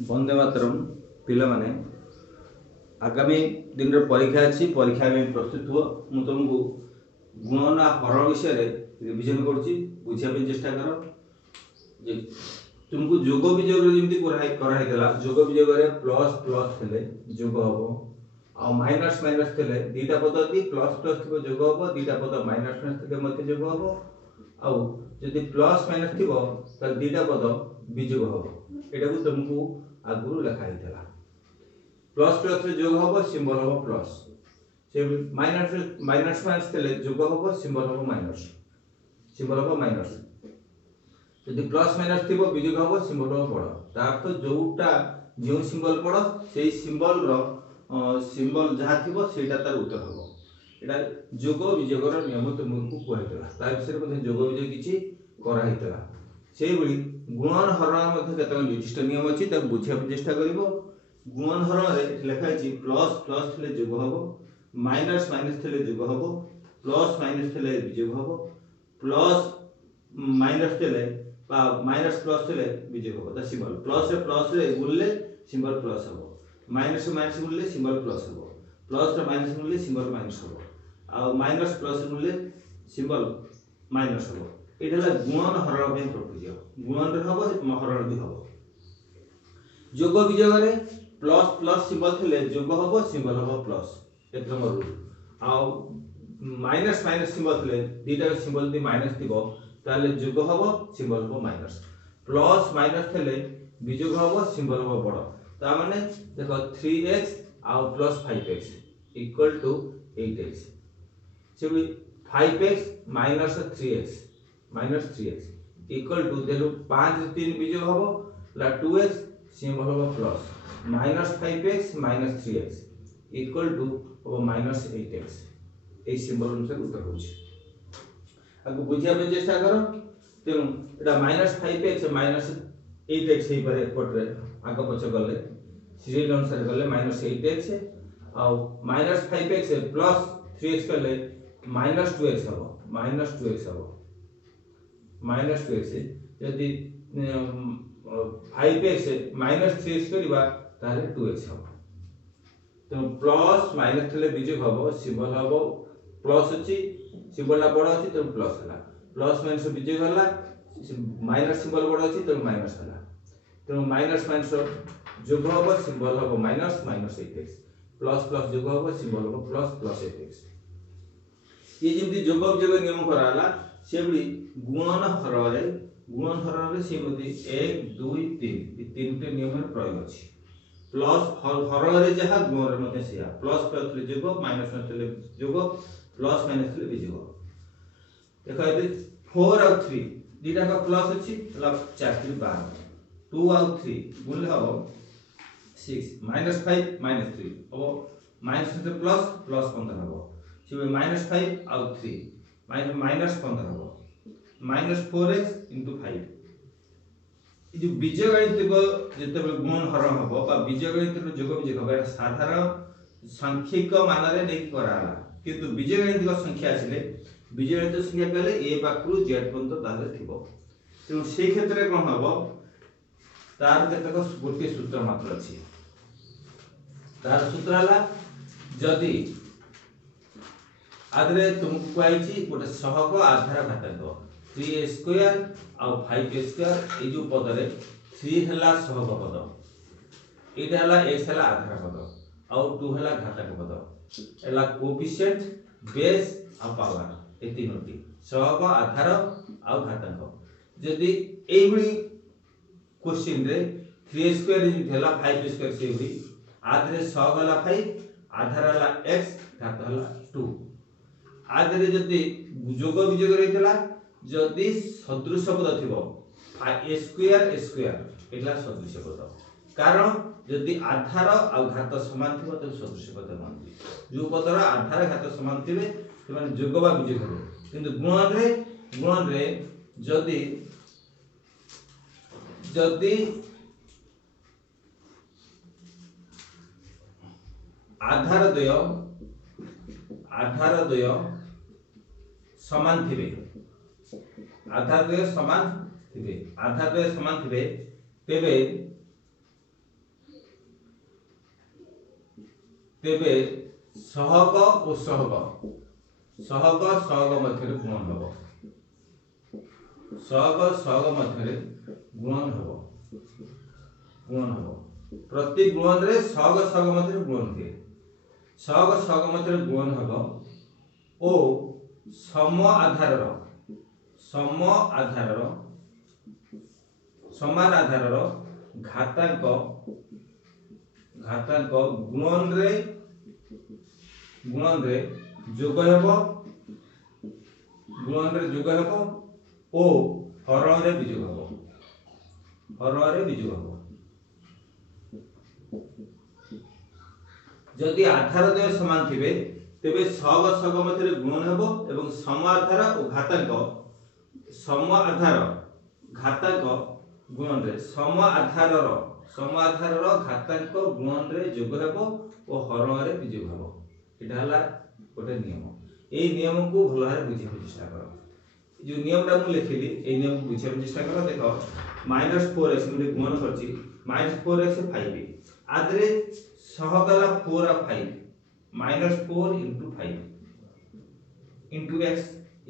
वंदे मातरम पिला माने आगामी दिन परीक्षा अच्छी परीक्षा में प्रस्तुत हुआ मु तुमको गुण ना हर विषय रिविजन करुच्ची बुझापी चेष्टा कर तुमको जोग विजोग जमी कराइला जोग विजोग प्लस प्लस थे जोग हम आ माइनस माइनस थे दीटा पद यदि प्लस प्लस थी जोग हम दीटा पद माइनस माइनस थे जोग हम आउ जदि प्लस माइनस थी दीटा पद विजोग हम यहाँ को तुमको आगुरी लिखाई प्लस प्लस जोग हम सिंबल हम प्लस से माइनस माइनस माइनस थे जोग हम सिंबल हम माइनस सिंबल हम माइनस यदि प्लस माइनस थी विजोग हम सिंबल हम बड़ तार तो जोटा जो सिंबल बड़ से सिंबल सिंबल जहाँ थी से तार उत्तर हम यहाँ जोग विजोगर नियम तुमको कहला विषय जोग विजोग किसी कराइला से गुणन हरण केत निर्दिष्ट नियम अच्छी बुझा चेष्टा कर गुणन हरण लिखाई प्लस प्लस थे जोग हम माइनस माइनस थे जोग हम प्लस माइनस थे विजोग हम प्लस माइनस थे माइनस प्लस थे विजोग हम सिंबल प्लस प्लस गुणले सिंबल प्लस हम माइनस माइनस गुणले सिंबल प्लस हम प्लस माइनस गुणले सिंबल माइनस हम आ माइनस प्लस गुणले सिंबल माइनस हम ये गुणन हरण प्रक्रिया गुणन हम हरण भी हम जोग विजोग प्लस प्लस सिंबल थे जोग हम सिंबल हम प्लस एक नंबर रूल आउ माइनस माइनस सिंबल थे दीटा सिंबल यदि माइनस थी जोग हम सिंबल हम माइनस प्लस माइनस थे विजोग हम सिंबल हम बड़ ताने देख 3x आउ plus 5x equal to 8x से 5x minus 3x equal to देखो 5 3 विजोग हम 2x सिंबल हम plus minus 5x minus 3x equal to हम माइनस 8x ये सिंबल अनुसार उत्तर हो बुझा चेष्टा कर तेणु यहाँ माइनस 5x माइनस 8x हो पारे एपटे आग पछ गले सीरीज अनुसार गले माइनस 8x आउ माइनस 5x प्लस 3x कले माइनस 2x हम माइनस 2x हम माइनस 2x यदि 5x माइनस 3x करवा तारे 2x हम तेणु प्लस माइनस थे विजोग हम सिंबल हम प्लस अच्छी सिंबल बड़ अच्छी तेणु प्लस है प्लस माइनस विजोग है माइनस सिंबल बड़ अच्छी तेणु माइनस है तेणु माइनस माइनस जोग हम सिंबल हम minus minus 8x plus plus जोग हम सिंबल हम प्लस प्लस 8x ये जमी जोग विजोग नियम कराला से गुणन हरण से 1 2 3 तीन नियम प्रयोग अच्छी प्लस हरण जहाँ गुण से प्लस प्लस जोग माइनस माइनस जोग प्लस माइनस विजोग देख 4 आउ 3 दीटा का प्लस अच्छी 4 3 12 2 आउ 3 गुणले हम 6 माइनस 5 माइनस 3 हम माइनस प्लस प्लस 15 हम से माइनस 5 आउ 3 माइनस 15 हम माइनस 4x इंटू 5 जो बीजगणित जिते गुणन हरण हम बीजगणित जोग विजोग हम साधारण सांख्यिक मान नहीं कराला किंतु बीजगणित संख्या आसिले बीजगणित संख्या कहले ए पाखु जेड पर्यंत ताले थिबो तेणु से क्षेत्र में कौन हम तार केतक गोटे सूत्र मात्र अच्छी तार सूत्र है जदि आदरे तुमको कही गोटे सहग आधार घातांक 3a स्क्वायर आउ 5a स्क्वायर ये जो पद 3 है सहग पद यहाँ x है आधार पद आउ 2 है घातक पद है कोएफिशिएंट बेस आ पावर ये तीनोटी सहग आधार आउ घातांक जदि एभली क्वेश्चन रे 3 स्क्वायर है 5 स्क्वायर से आधे सहग है 5 आधार है x घात है 2 आधे जदि जोग विजोग रही जदि सदृश पद थी ए स्क्वायर एटा सदृश पद कारण जदि आधार आ घात समान थी तो सदृश पद मानती जो पदर आधार घात समान थे से जोग बा विजोग हे किंतु गुणन रे जदि जदि आधार द्वय समान थे आधार द्वय समान थे तेबे तेबे सहग और सहग मध्य गुणन हब सहग मध्य गुणन हब प्रति गुणन रे सहग मध्य गुणन हुए सहग मध्य गुणन हब ओ सम आधार समान आधार घातांक गुणन रे जोग हेब ओ हरण रे विजोग हेब जदि आधार द्वय समान थिबे तेबे सहग मध्य गुणन हेब एवं सम आधार और घातांक गुणन रे सम आधार घातांक गुणन रे जोग हेब और हरण रे विजोग हेब एटा हला गोटे नियम ए नियम को भल भाबे बुझे चेष्टा कर जो नियम टा मु लिखिली ए नियम को बुझे चेष्टा कर देखो -4x गुटे गुणन करछि -4x 5 आदरे सहगला 4 और 5 -4 into 5 into x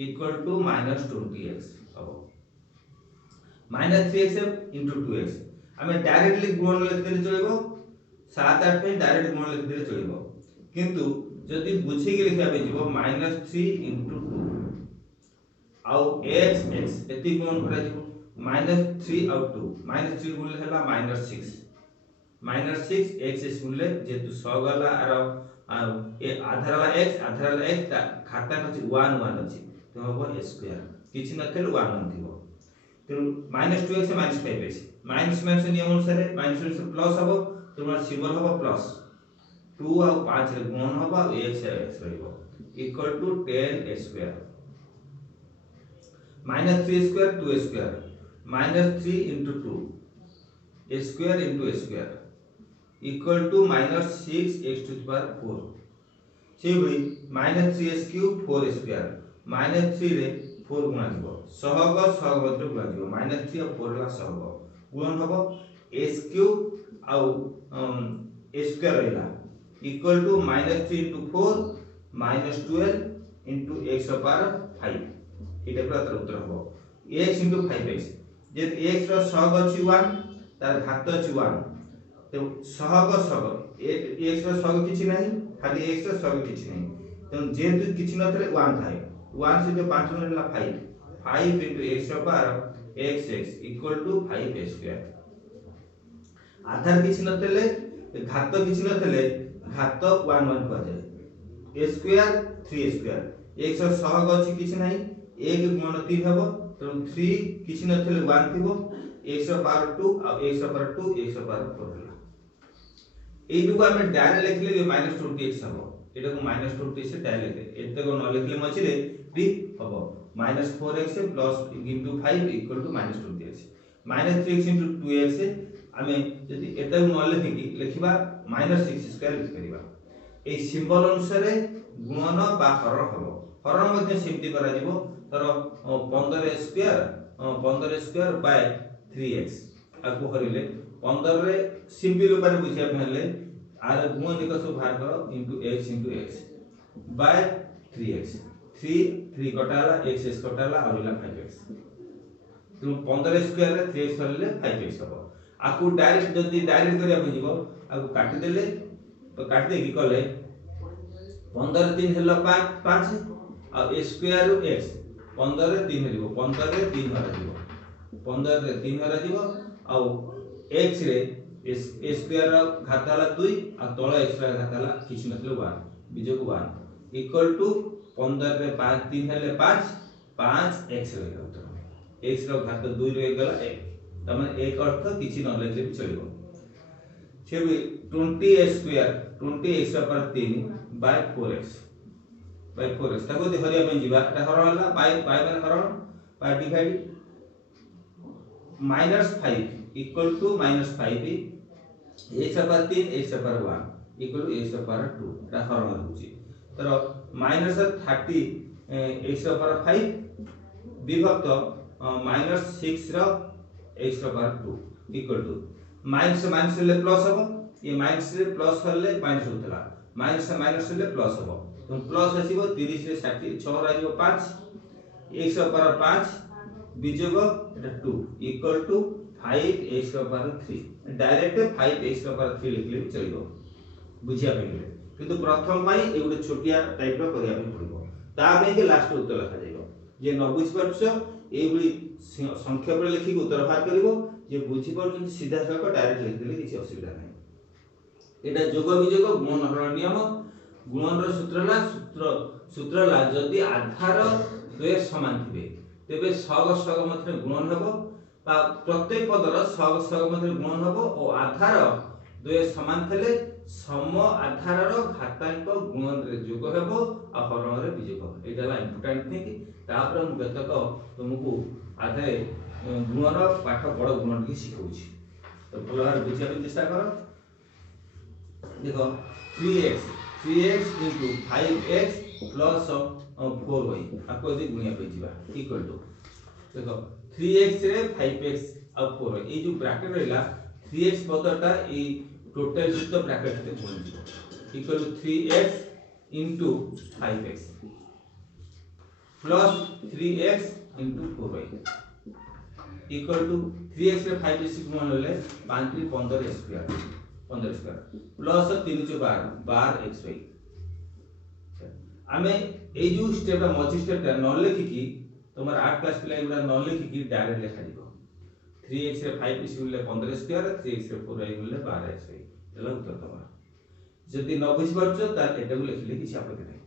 equal to -20x अब -3x into 2x हमें डायरेक्टली गुणन लिख देले चलिबो 7 8 पे डायरेक्ट गुणन लिख देले चलिबो किंतु जदि बुझी के लिखा पे जीवो -3 into 2 आउ x एति गुणन करा जीवो -3 और 2 -3 गुणले हला -6 x गुणले जेतु सगला आर ए आधार वाला x ता खाता कछि 1 1 अछि तो होबो स्क्वायर किछि नथले 1 1 थिबो तो -2x से -5x माइनस नियम अनुसार माइनस से प्लस हबो तो हमर सिंबल हबो प्लस 2 और 5 रे गुणन हबो x रहइबो equal to 10 square -3 square 2 square -3 into 2 square into square equal to -6x to the power 4 सेबली -3x क्यूब 4 स्क्वायर -3 रे 4 गुणा जीवो सहग मध्य गुणा जीवो -3 और 4 ला सहग गुणन हबो s क्यूब आउ स्क्वायर रहला equal to -3 into 4 -12 into x power 5 एटा पूरा उत्तर हबो x into 5x जे x रो सहग अछि 1 तार घात अछि 1 तो सहग x रो सहग किछि नाही खाली x रो सहग किछि नाही तो जेतु किछि नथले 1 थाए 1 से जो 5 नला 5 into x रो power xx equal to 5 square आधार किछि नथले घात किछि नथले घात 1 1 को जाय a स्क्वायर 3 स्क्वायर x रो सहग अछि किछि नाही 1 गुणन 3 हबो तो 3 किछि नथले 1 थिबो x रो पावर 2 और x रो पावर 2 x रो पावर 4 हला एइटु को हम डायरेक्ट लिखले -20x हबो एटा को -20 से डायरेक्ट एते को न लिखले मछिले भी हबो -4x plus into 5 equal to -20x -3x into 2x हमें यदि एटा को न लिखि लिखिबा -6 स्क्वायर लिख परिबा ए सिंबल अनुसार गुणन बा हरण हबो हरण मध्ये सिम्पली करा जिवो तर 15 स्क्वायर बाय 3x आको हरिले 15 रे सिंपल ऊपर बुझिया पहले आर गुण निकस बाहर करो into x बाय 3x 3 कटाला x कटाला और इला 5x तो 15 स्क्वायर रे 3x करले 5x हबो आको डायरेक्ट जदी डायरेक्ट करिया बुझिबो आको काटि देले तो काटि दे की कले 15 3 हला 5 और स्क्वायर x 15 रे 3 हरिबो 15 रे 3 हरा दिबो 15 रे 3 हरा दिबो और x रे स्क्वायर घात हला 2 और तळ x रा घात हला किछ नथले 1 बिजोग 1 इक्वल टू 15 रे 5 3 हेले 5x रहइला उत्तर x रो घात 2 रे गला 1 तमे एक अर्थ किछि न लेले भी चलिबो छेबी 20x पावर 3 बाय 4x ताको दे हरिया पे जीवा एटा हरण हला बाय माने हरण by divide -5 equal to -5 x power 3 x power 1 equal to x power 2 एटा हरण होची तर -30 x पावर 5 विभक्त -6 रो x power 2 equal to minus ले प्लस हबो ये माइनस रे प्लस करले माइनस होतला माइनस माइनस ले प्लस हो तो प्लस आसीबो 30 रे 60 6 रे आइबो 5 x पावर 5 विजोग एटा 2 equal to 5x power 3 direct 5x power 3 लिखले भी चलिबो बुझिया पइले किंतु प्रथम पाई ए गुटे छोटिया टाइप रो करिया पे पड़िबो ता पे के लास्ट उत्तर लिखा जाइबो जे न बुझ परछो ए गुली संख्या पर लिखि उत्तर बाहर करिवो जे बुझी परछन सीधा सक डायरेक्ट लिख देले किछि असुविधा नै एटा जोग विजोग गुणन हरण नियम गुणन रो सूत्र ला जदि आधार द्वय समान थिबे तेबे सग सग मध्य गुणन हबो बा प्रत्येक पदर सग सग मध्य गुणन हबो और आधार द्वय समान थले सम आधार रो घातांक गुणन रे जोग हेबो आ हरण रे विजोग हेबो एटा ला इंपोर्टेंट थिंग तापर हम गतक तुमको आधे गुणन पाठ बड़ गुणन की सिखौछि तो भल भार बुझिया पे चेष्टा करो देखो 3x into 5x plus 4y आपको यदि गुणिया पे जीवा इक्वल टू देखो 3x रे 5x और 4y ए जो ब्रैकेट रहला 3x पदटा ए टोटल युक्त ब्रैकेट से गुण जीवो equal to 3x into 5x plus 3x into 4y equal to 3x रे 5x गुण होले 5 × 15 स्क्वायर 15 स्क्वायर प्लस 3 × 12 xy आमे ए जो स्टेपटा मझी स्टेपटा न लिखि की तमर 8 क्लास पिला एगुडा न लिखि की डायरेक्ट लिखा दिबो 3x रे 5x गुणले 15 स्क्वायर 3x रे 4y गुणले 12 xy एला उत्तर तमर जदि न बुझि परछो त एटा को लिखले किछ आपत्ति नै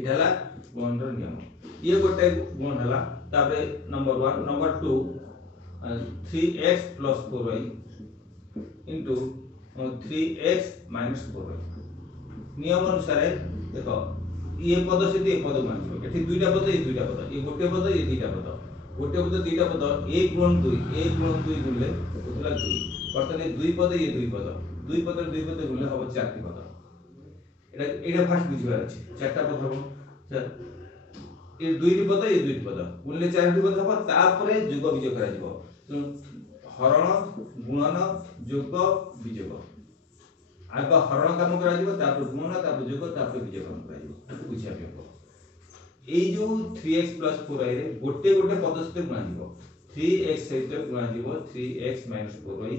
एटाला गुणन रो नियम ये गोटे गुण हला ताबे number 1 number 2 3x + 4y into 3x minus 4y नियम अनुसार देखो ये पद से ये पद मानिबो एठी दुईटा पद ये गोटे पद ये दुईटा पद गोटे पद दुईटा पद 1 × 2 गुणले होतला 2 बर्तने दुई पद ये दुई पद गुणले हबो 4 टी पद एटा फास्ट बुझिबार अछि चारटा पद हबो ये दुईटी पद गुणले 4 टी पद हबो तापरे जोग विजोग करा जिवो हरण गुणन जोग विजोग आग हरण काम करा जिवो तापर गुणन तापर जोग तापर विजोग काम करा जिवो बुझिया पेबो ए जो 3x + 4y रे गोटे गोटे पद सहित गुणा जिवो 3x सहित गुणा जिवो 3x - 4y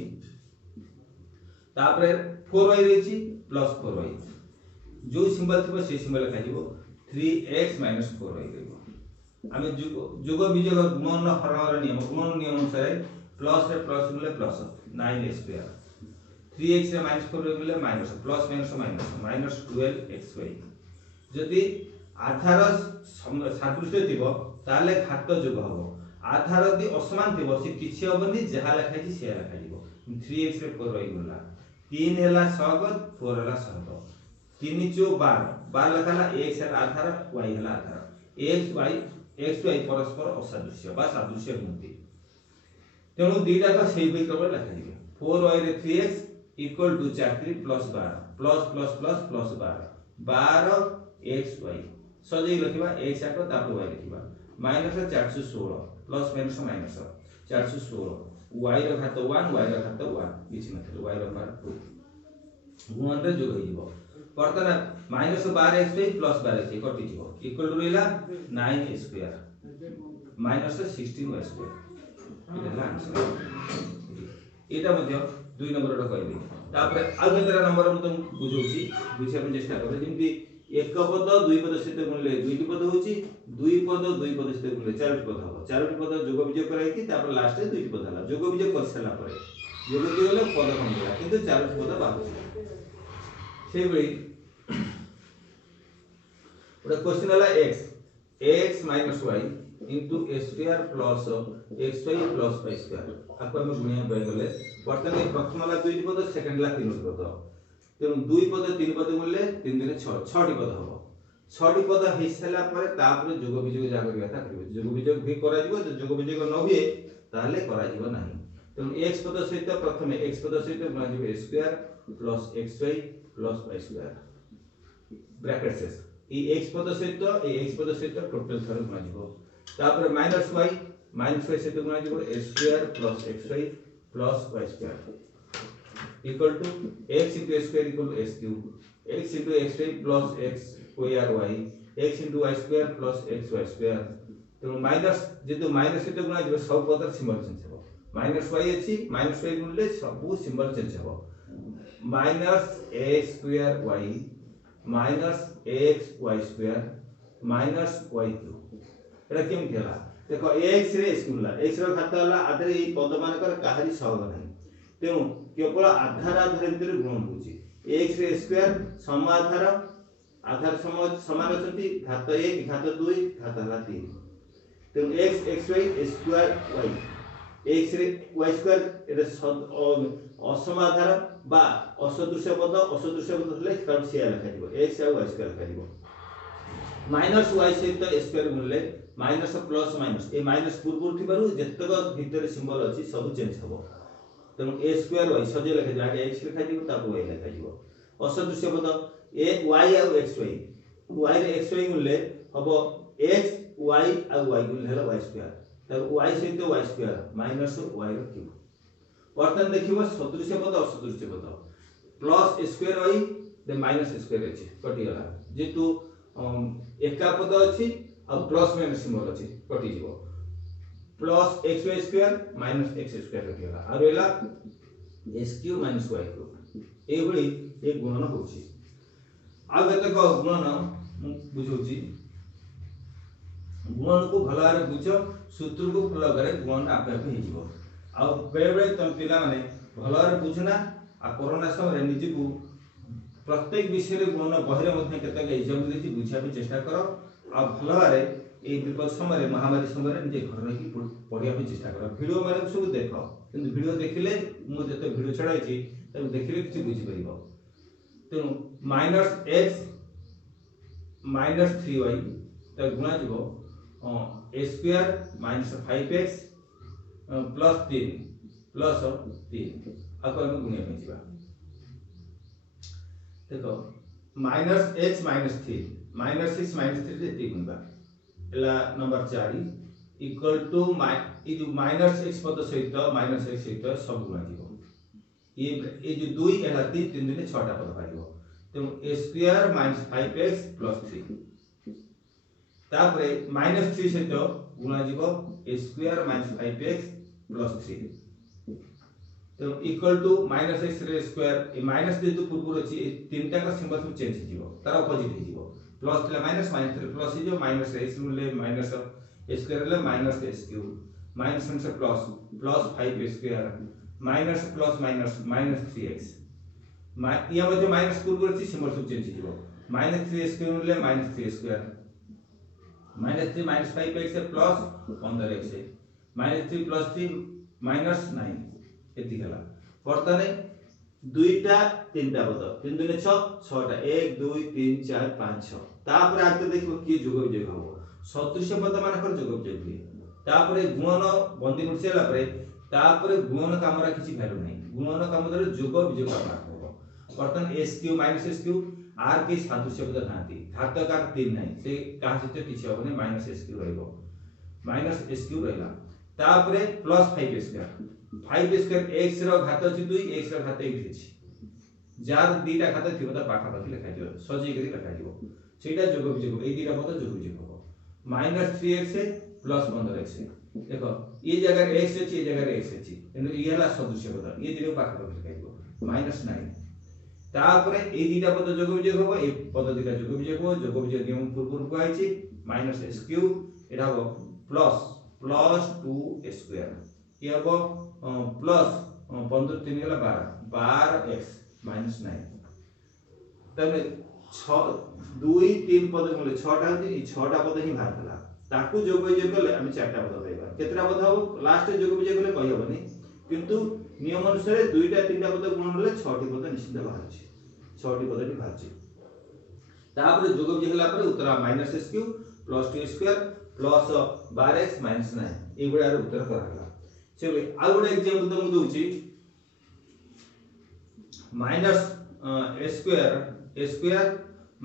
तापर 4y रेछि प्लस 4y जो सिंबल थिबो से सिंबल लिखा जिवो 3x - 4y देबो आमे जोग विजोग गुणन हरण नियम अनुसार प्लस रे प्लस मिले प्लस 9x² 3x रे -4 रे मिले माइनस प्लस माइनस -12xy जदि आधार सादृश्य थिबो ताले घात जोग हबो आधार यदि असमान थिबो से किछि हबनी जहा लिखा छि से लिखा जिवो 3x रे 4y गुणला 3 हैला सग 4 हैला सग 3 × 12 लिखाला x हैला आधार y हैला आधार xy परस्पर असादृश्य बा सादृश्य हुंती तेणु दीटा का सेही विकल्प लिखा दिबे 4y रे 3x equal to 4 + 12 plus plus plus plus 12 xy सजै लिखिबा x आको तापर y लिखिबा माइनस 416 प्लस माइनस 416 y रो घात 1 y रो घात 1 किछि नथले y रो घात 2 गुणन रे जोग होइबो परतन -12xy + 12xy कटि जिवो इक्वल टू रहला 9x² -16y² इला आंसर एटा मध्ये 2 नंबर रो कहबी तापर आ केतरा नंबर हम तुम बुझौची बुझिया पे चेष्टा करे जेमति एक पद दुई पद सहित गुणले दुईटी पद होची दुई पद सहित गुणले चारटी पद हबो चारटी पद जोग विजोग कराई कि तापर लास्ट रे दुईटी पद हला जोग विजोग कर सला परे जोग विजोग होले पद कम होला किंतु चारटी पद बाकी से बेली ओटा क्वेश्चन हला x - y into a² plus xy plus y² आपको हम गुणिया पे गले वर्तमान प्रथम वाला दुईटी पद सेकंड ला तीनटी पद तेनु दुई पद तीन पद गुणले 3 दिन 6 6टी पद हबो 6टी पद हे सला परे तापर जोग विजोग जा करिया ता करिवे जोग विजोग भी करा जिवो जोग विजोग न हुए ताले करा जिवो नाही तेनु x पद सहित प्रथमे x पद सहित गुणा जिवो a² plus xy plus y² bracket से ई x पद सहित टोटल थर गुणा जिवो तापर -y सहित गुणा जिवो a² plus xy plus y² equal to x into x square equal to x cube, x into x plus x square y, x into y square plus x y square। तो minus जेतु minus सहित गुणा जब सब पदर symbol change हो minus y अछि minus y गुणले सब सिंबल चेंज हो minus x square y minus x y square minus y cube एटा केम थेला देखो x रे x गुणला x रो घात होला आधरे ई पद मानकर काहरी सहग नाही तेणु केवल आधार आधार भितर गुण होची x रे स्क्वायर सम आधार आधार समान अछंती घात 1 घात 2 घात हला 3 तेणु x xy square y x रे y स्क्वायर एटा असमाधार बा असदृश्य पद हले कारण से लिखा दिबो x आ y स्क्वायर लिखा दिबो माइनस y सहित स्क्वायर गुणले माइनस प्लस माइनस ए माइनस पूर्व थिबारु जेतक भीतर सिंबल अछि सब चेंज हबो तेणु a स्क्वायर y सजे लिखा दिबो आगे x लिखा दिबो ताको y लिखा दिबो असदृश्य पद a y uh xy y रे xy गुणले हबो x y आ y गुणले हला y स्क्वायर तब y सहित y स्क्वायर माइनस y रो क्यूब वर्तमान देखिबो सदृश्य पद असदृश्य पद प्लस स्क्वायर y दे माइनस स्क्वायर अछि कटि गला जेतु एका पद अछि आ प्लस माइनस सिंबल अछि कटि जिवो plus xy square minus x square कटि गला आ रहला s cube minus y cube ए भली एक गुणन होछि आ केतक गुणन बुझौछि गुणन को भलारे बुझ सूत्र को फॉलो करे गुणन आपे आपे हे जिवो आ बेले बेले तुम पिला माने भलारे बुझना आ कोरोना समय निजे को प्रत्येक विषय रे गुणन बहिरे मध्ये केतक एग्जाम देति बुझिया पे चेष्टा करो आ भलारे ए विपद समय महामारी समय निजे घर रही पढ़िया पे चेष्टा करो वीडियो माने सब देखो किंतु वीडियो देखिले मु जते वीडियो छडाई छी त देखिले किछि बुझि परिबो तेनु माइनस x माइनस 3y त गुणा जिवो a square minus 5x plus 3 plus 3 आको हम गुणिया पे जिबा देखो minus x minus 3 minus 6 minus 3 से 3 गुणबा एला नंबर 4 इक्वल टू ई जो माइनस x पद सहित माइनस x सहित सब गुणा जिवो ये जो 2 एला 3 3 दिन 6 टा पद पाइबो तेनु a square minus 5x plus 3 तापरे माइनस 3 सहित गुणा जिवो a square minus 5x plus 3 तो इक्वल टू माइनस x रे स्क्वायर ए माइनस जेतु पूर्व अछि तीनटा का सिंबल सब चेंज हो जिवो तार अपोजिट हो जिवो प्लस थिला माइनस माइनस रे प्लस हो जो माइनस x ले माइनस a स्क्वायर ले माइनस s क्यूब माइनस से plus plus 5 square minus plus minus minus 3x या मध्ये माइनस पूर्व अछि सिंबल सब चेंज हो जिवो माइनस 3 स्क्वायर ले minus 3 square minus 3 minus 5x से plus 15x minus 3 plus 3 minus 9 एति गला वर्तने दुईटा तीनटा पद 3 दुने 6 6टा 1 2 3 4 5 6 तापर आते देखो की जोग विजोग हो सदृश्य पद मानकर जोग विजोग हुए तापर गुणन बंदी उठसेला परे तापर गुणन कामरा किछि भ्यालु नै गुणन काम दर जोग विजोग काम हो वर्तन s cube minus s cube r के सदृश्य पद नाती घातकार 3 नै से का सहित किछि होबने माइनस s क्यूब रहइबो माइनस s क्यूब रहला तापर प्लस 5 स्क्वायर 5 स्क्वायर x रो घात अछि 2 x रो घात 1 अछि जार दीटा घात थिबो त पाखा पाखी लिखा दियो सजी करी लिखा दियो सेटा जोग विजोग ए दीटा पद जोग विजोग हो माइनस 3x प्लस 15x देखो ये जगह x अछि ये जगह x अछि एनु ये हला सदृश्य पद ये दीटा पाखा पाखी लिखा दियो माइनस 9 तापर ए दीटा पद जोग विजोग हो ए पद दीटा जोग विजोग हो जोग विजोग नियम पूर्व को आइछि माइनस s क्यूब एटा हो प्लस प्लस 2 स्क्वायर ये हो प्लस 15 3 गला 12x माइनस 9 तबे 6 2 3 पद बोले 6 टा होती 6 टा पद ही बाहर थला ताकू जोग विजोग कले हम 4 टा पद पाइबा केतरा पद हो लास्ट जोग विजोग कले कहि होबनी किंतु नियम अनुसार 2 टा 3 टा पद गुण होले 6 टी पद निश्चित बाहर छी 6 टी पद टी बाहर छी तापर जोग विजोग हला पर उत्तर minus s cube plus 2 square plus 12x minus 9 ए गुडा रे उत्तर कराला चलो आ गुडा एग्जांपल तुम दोची minus a square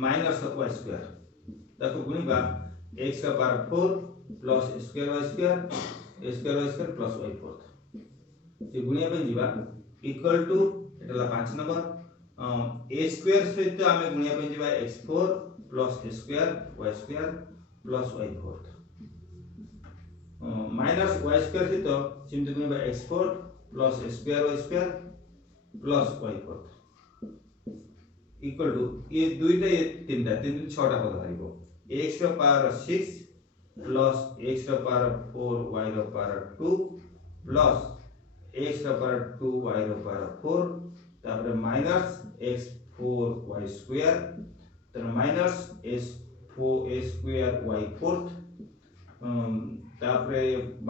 minus y square ताको गुणिबा x का power 4 plus square y square plus y fourth ये गुणिया पे जीवा equal to Etah 5 number A square सहित आमे गुणिया पे जिबा x4 plus a square y square plus y4 minus y square सहित सिमति गुणिया x4 plus a square y square plus y4 equal to ये दुईटा ये तीनटा तीन छटा पद बाहरिबो x रो पावर 6 प्लस x रो पावर 4 y रो पावर 2 प्लस x रो पावर 2 y रो पावर 4 तापर माइनस x4 y स्क्वायर तर minus s4 a square y fourth तापर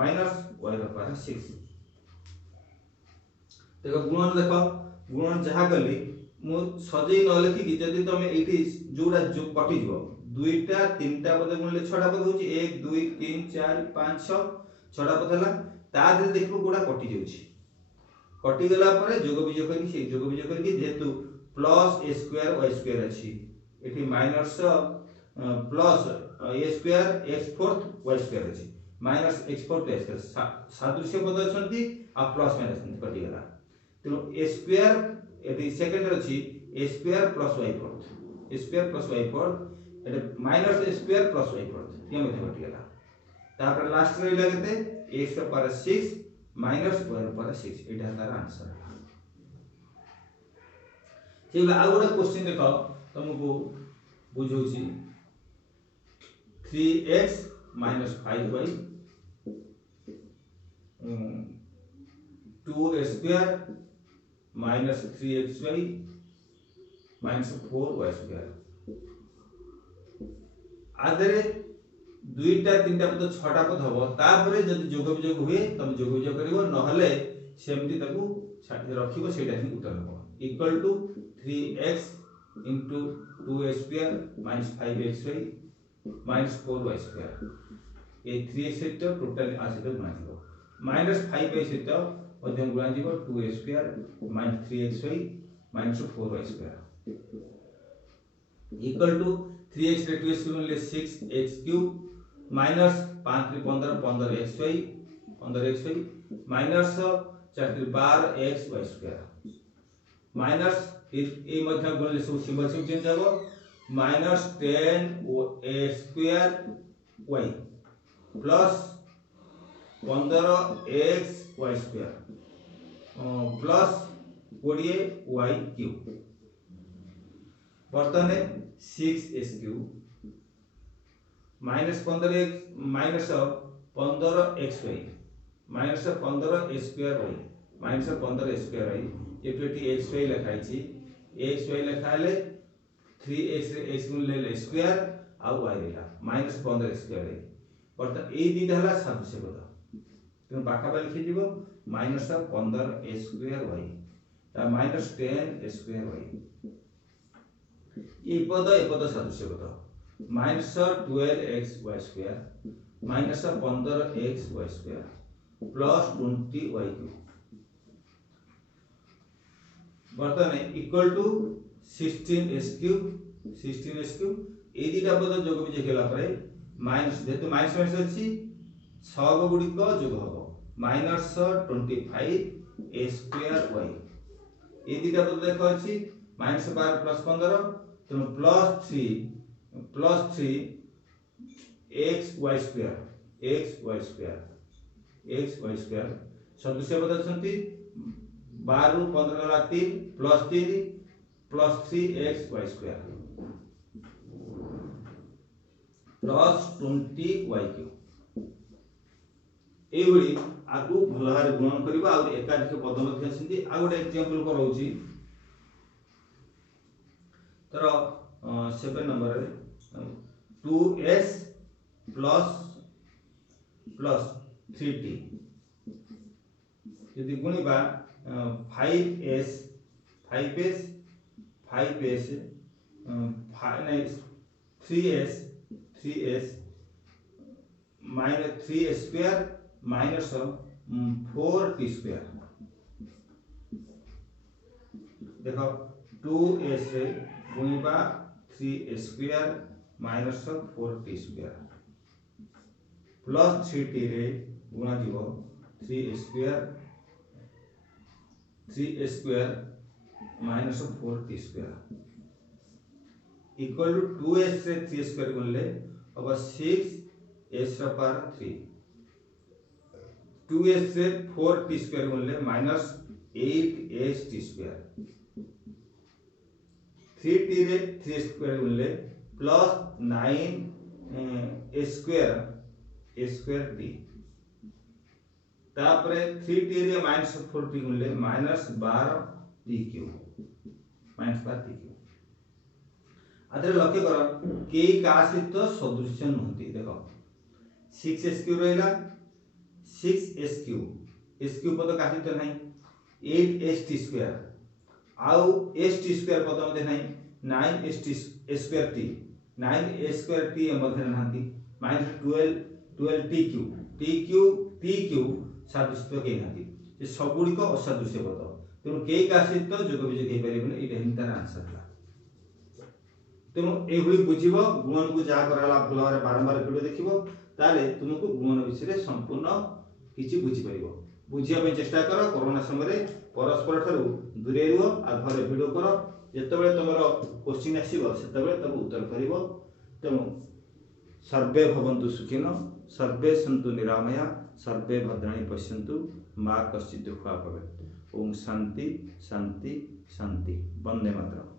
माइनस y रो पावर 6 देखो गुणन देखो गुणन जहा कली मु सजै न लिखि कि जदि तमे एठी जोडा जो कटि जबो दुईटा तीनटा पद गुणले छटा पद होची 1 2 3 4 5 6 छटा पद हला ता दे देखबो कोडा कटि जाउची कटि गला परे जोग विजोग करी से जोग विजोग करी जेतु plus a square y square अछि एठी minus plus a square x fourth y square अछि minus x fourth y square सादृश्य पद अछंती आ प्लस माइनस कटि गला तेनो a स्क्वायर एटी सेकंड अछि a square plus y fourth a square plus y fourth Ete minus a square plus y fourth ये मध्ये कटि गला तापर लास्ट रे लागते x रो पावर 6 माइनस y रो पावर 6 एटा तार आंसर ठीक आ गोटे क्वेश्चन देखो तुमको बुझौची 3x 5y 2 square minus 3xy minus 4y square आदरे दुईटा तीनटा पद छटा पद हबो तापरे जदि जोग विजोग हुए तम जोग विजोग करिवो नहले सेमति ताकू छाटी रखिबो सेटा ही उत्तर हबो equal to 3x 2 square minus 5xy minus 4y square ए 3x सेट टोटल आसीतो गुणाजिवो माइनस 5y सेट मध्यम गुणाजिवो 2 square minus 3xy minus 4y square equal to 3x रे 2x गुणले 6x क्यूब माइनस 5 रे 15 15xy माइनस 4 रे 12xy स्क्वायर माइनस ए मध्य गुणले सब सिंबल सब चेंज हबो minus 10 a square y plus 15x y square plus 20 y cube बर्तने 6x cube minus 15x minus 15xy minus 15 a square y minus 15 a square y ये पेटी xy लिखाई छी xy लिखाले 3x रे x गुण ले स्क्वायर आ y रेला minus 15 square y बर्तन ए दीटा हला सदस्य पद तेन पाखा बा लिखि दिबो माइनस 15 a स्क्वायर y ता माइनस 10 a स्क्वायर y ए पद सदस्य पद minus 12x y square minus 15x y square plus 20 y cube बर्तने इक्वल टू 16s क्यूब ए दीटा पद जोग विजोग केला परे माइनस जेतु माइनस माइनस अछि 6 गुडी को जोग हबो माइनस 25 a स्क्वायर y ए दीटा पद देखो अछि माइनस 12 प्लस 15 तो प्लस 3 x y स्क्वायर सदस्य पद अछंती 12 15 गला 3 plus 3x y square plus 20 y cube एवडी आगु भलहार गुणन करबा और एकाधिक पद मध्ये अछंती आ गोटे एग्जांपल को रहउची तर 7 नंबर रे 2s प्लस 3t यदि गुणिबा 5s 3s minus 3 square minus 4t square देखो 2s रे गुणिबा 3 square minus 4t square plus 3t रे गुणा जीवो 3 square minus 4t² equal to 2s से 3² गुणले अब 6s पावर 3 2s से 4t² गुणले माइनस 8st²। 3t रे 3² गुणले प्लस 9a² तापरे 3t रे माइनस 4t गुणले माइनस 12t³ माइनस 12t³ आधे लक्ष्य कर के का सहित सदृश्य नुहति देखो 6s³ रहला 6s³ s³ पद का सहित नहीं 8st² आउ st² पद मते नहीं 9st² 9a² मते नहंती माइनस 12t³ सदृश्य के नहंती ये सब गुडी को असदृश्य पद तेणु के का सहित जोग विजोग हे परिबने एटा हिं तार आंसर ला। तेणु एभली बुझिब गुणन को जा कराला भूल भाव बारंबार वीडियो देखिबो ताले तुमको गुणन विषय संपूर्ण किछि बुझि परिबो बुझिया पे चेष्टा कर कोरोना समय परस्पर ठारू दूरे रुह आ घरे वीडियो कर जेतेबेले तुमरो क्वेश्चन आसीबो सेतेबेले तब उत्तर करिवो। तेणु सर्वे भवन्तु सुखिनो सर्वे सन्तु निरामया सर्वे भद्राणि पश्यन्तु मा कश्चित् दुःखा भवेत्। ओम शांति शांति शांति। वंदे मातरम्।